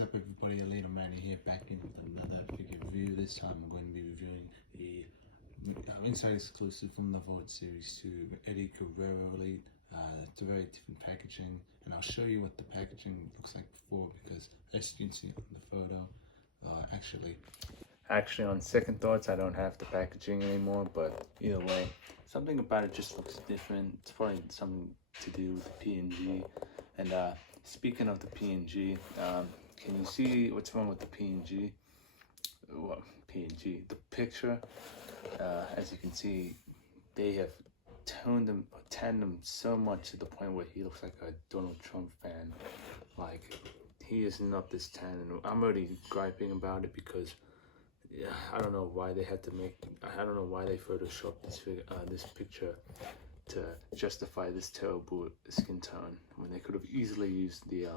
What's up everybody, Elena Manny here, back in with another figure review. This time I'm going to be reviewing the inside exclusive from the Vote series to Eddie Guerrero Elite. It's a very different packaging, and I'll show you what the packaging looks like before, because as you can see on the photo, actually on second thoughts I don't have the packaging anymore, but either way, something about it just looks different. It's probably something to do with the PNG. And speaking of the PNG, can you see what's wrong with the PNG? Well, PNG, the picture, as you can see, they have tanned him so much to the point where he looks like a Donald Trump fan. Like, he is not this tan, and I'm already griping about it because I don't know why they had to I don't know why they photoshopped this picture to justify this terrible skin tone when they could have easily used the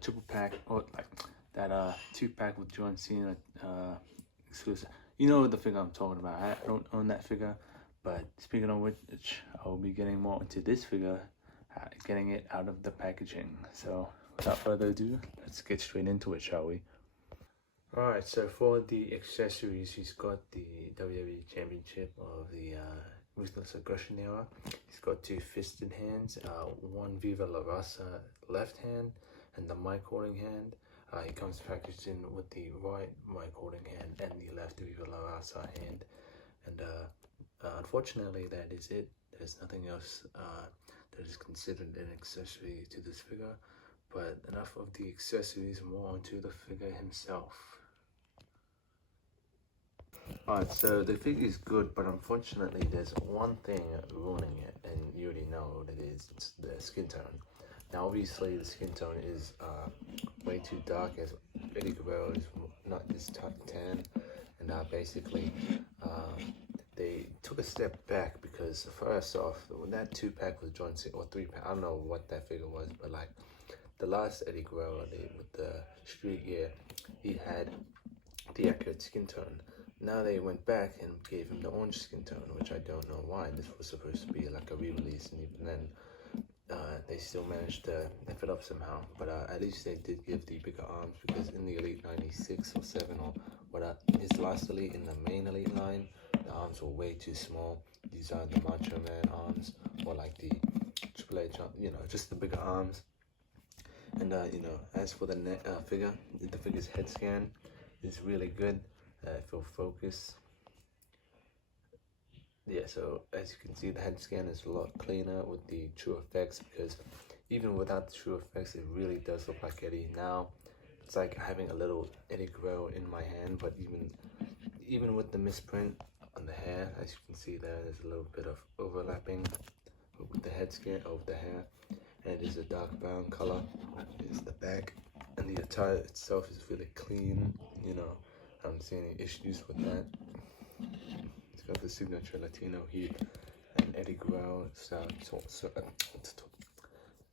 triple pack, or like that 2-pack with John Cena exclusive. You know the figure I'm talking about. I don't own that figure, but speaking of which, I will be getting more into this figure, getting it out of the packaging. So without further ado, let's get straight into it, shall we? Alright, so for the accessories, he's got the WWE Championship of the Ruthless Aggression era. He's got 2 fisted hands, one Viva La Raza left hand, and the mic holding hand. He comes packaged in with the right mic holding hand and the left Viva La Raza hand. And unfortunately, that is it. There's nothing else that is considered an accessory to this figure. But enough of the accessories, more onto the figure himself. Alright, so the figure is good, but unfortunately there's one thing ruining it, and you already know what it is. It's the skin tone. Now obviously the skin tone is way too dark, as Eddie Guerrero is not this tan, and basically they took a step back, because first off, when that 2-pack was John Cena, or 3-pack, I don't know what that figure was, but like the last Eddie Guerrero with the street gear, he had the accurate skin tone. Now they went back and gave him the orange skin tone, which I don't know why. This was supposed to be like a re-release, and even then, they still managed to F it up somehow. But at least they did give the bigger arms, because in the Elite 96 or 7 or what, his last Elite in the main Elite line, the arms were way too small. These are the Macho Man arms, or like the Triple H, you know, just the bigger arms. And you know, as for the figure, the figure's head scan is really good. If you'll focus, yeah, so as you can see, the head scan is a lot cleaner with the true effects, because even without the true effects, it really does look like Eddie. Now it's like having a little Eddie Guerrero in my hand, but even with the misprint on the hair, as you can see there's a little bit of overlapping with the head scan of the hair, and it is a dark brown color. It's the back, and the attire itself is really clean, you know. I don't see any issues with that. It's got the signature Latino heat and Eddie Guerrero style,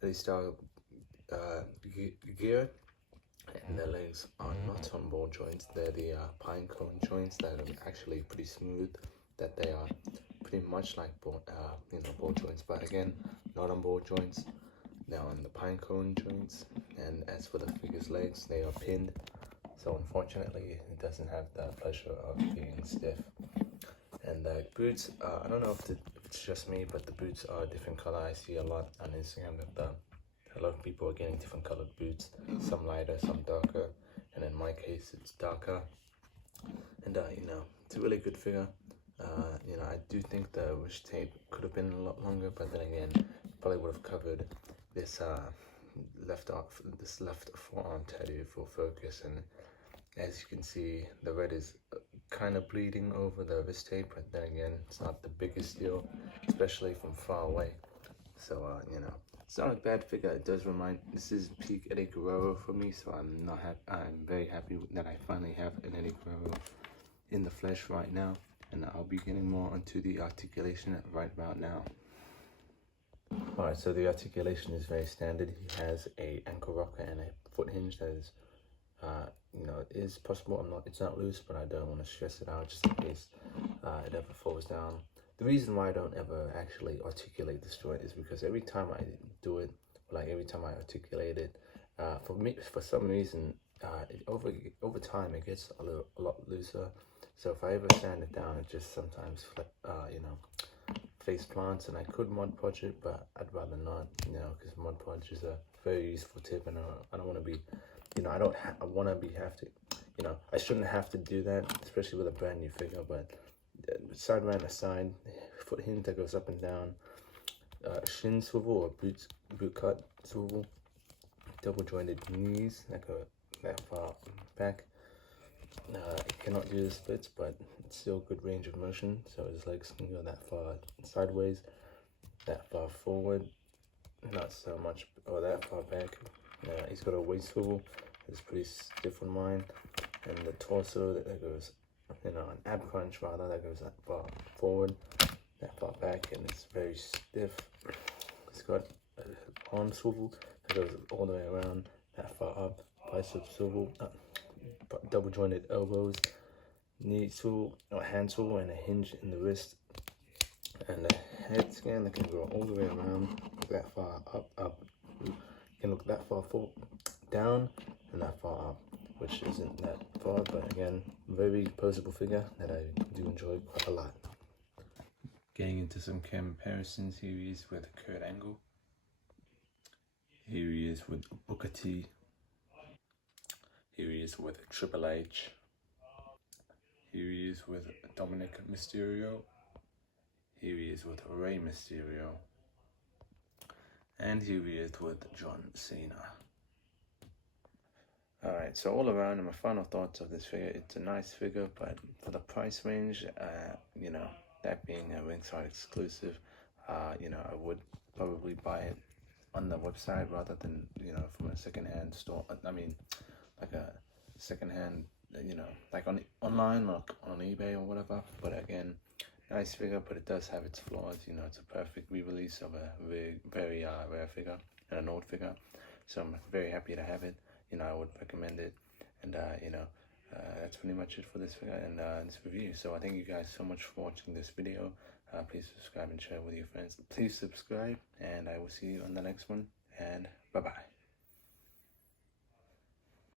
Eddie style gear, and the legs are not on ball joints. They're the pine cone joints that are actually pretty smooth. That they are pretty much like ball joints, but again, not on ball joints. Now on the pine cone joints. And as for the figure's legs, they are pinned. So unfortunately, it doesn't have the pleasure of being stiff. And the boots, I don't know if it's just me, but the boots are a different color. I see a lot on Instagram that a lot of people are getting different colored boots, some lighter, some darker, and in my case, it's darker. And you know, it's a really good figure. You know, I do think the wrist tape could have been a lot longer, but then again, probably would have covered this left forearm tattoo for focus. And as you can see, the red is kind of bleeding over the wrist tape, but then again, it's not the biggest deal, especially from far away. So you know, it's not a bad figure. It does this is peak Eddie Guerrero for me, so I'm very happy that I finally have an Eddie Guerrero in the flesh right now, and I'll be getting more onto the articulation right about now. Alright, so the articulation is very standard. He has a ankle rocker and a foot hinge that is, you know, it is possible. It's not loose, but I don't want to stress it out just in case it ever falls down. The reason why I don't ever actually articulate this joint is because every time I do it, like every time I articulate it, For me, for some reason, over time it gets a lot looser. So if I ever sand it down, it just sometimes face plants, and I could Mod Podge it, but I'd rather not, because Mod Podge is a very useful tip, and I don't want to be, I want to have to, I shouldn't have to do that, especially with a brand new figure. But side rant aside, foot hinge that goes up and down, shin swivel or boot cut swivel, double jointed knees that go that far back. It cannot do the splits, but it's still good range of motion, so his legs can go that far sideways, that far forward, not so much, or that far back. He's got a waist swivel that's pretty stiff on mine, and the torso that goes, an ab crunch rather, that goes that far forward, that far back, and it's very stiff. He's got an arm swivel that goes all the way around, that far up, bicep swivel, double jointed elbows, knee swivel, or hand swivel, and a hinge in the wrist, and a head scan that can go all the way around, that far up. You can look that far down and that far up, which isn't that far, but again, very posable figure that I do enjoy quite a lot. Getting into some comparisons, here he is with Kurt Angle. Here he is with Booker T. Here he is with Triple H. Here he is with Dominic Mysterio. Here he is with Rey Mysterio. And here he is with John Cena. Alright, so all around, my final thoughts of this figure, it's a nice figure, but for the price range, that being a ringside exclusive, I would probably buy it on the website rather than, from a secondhand store. I mean, like a secondhand, like online or on eBay or whatever. But again, nice figure, but it does have its flaws. It's a perfect re-release of a very rare figure and an old figure. So I'm very happy to have it. I would recommend it, and that's pretty much it for this figure and this review. So I thank you guys so much for watching this video. Please subscribe and share with your friends. Please subscribe, and I will see you on the next one, and bye-bye.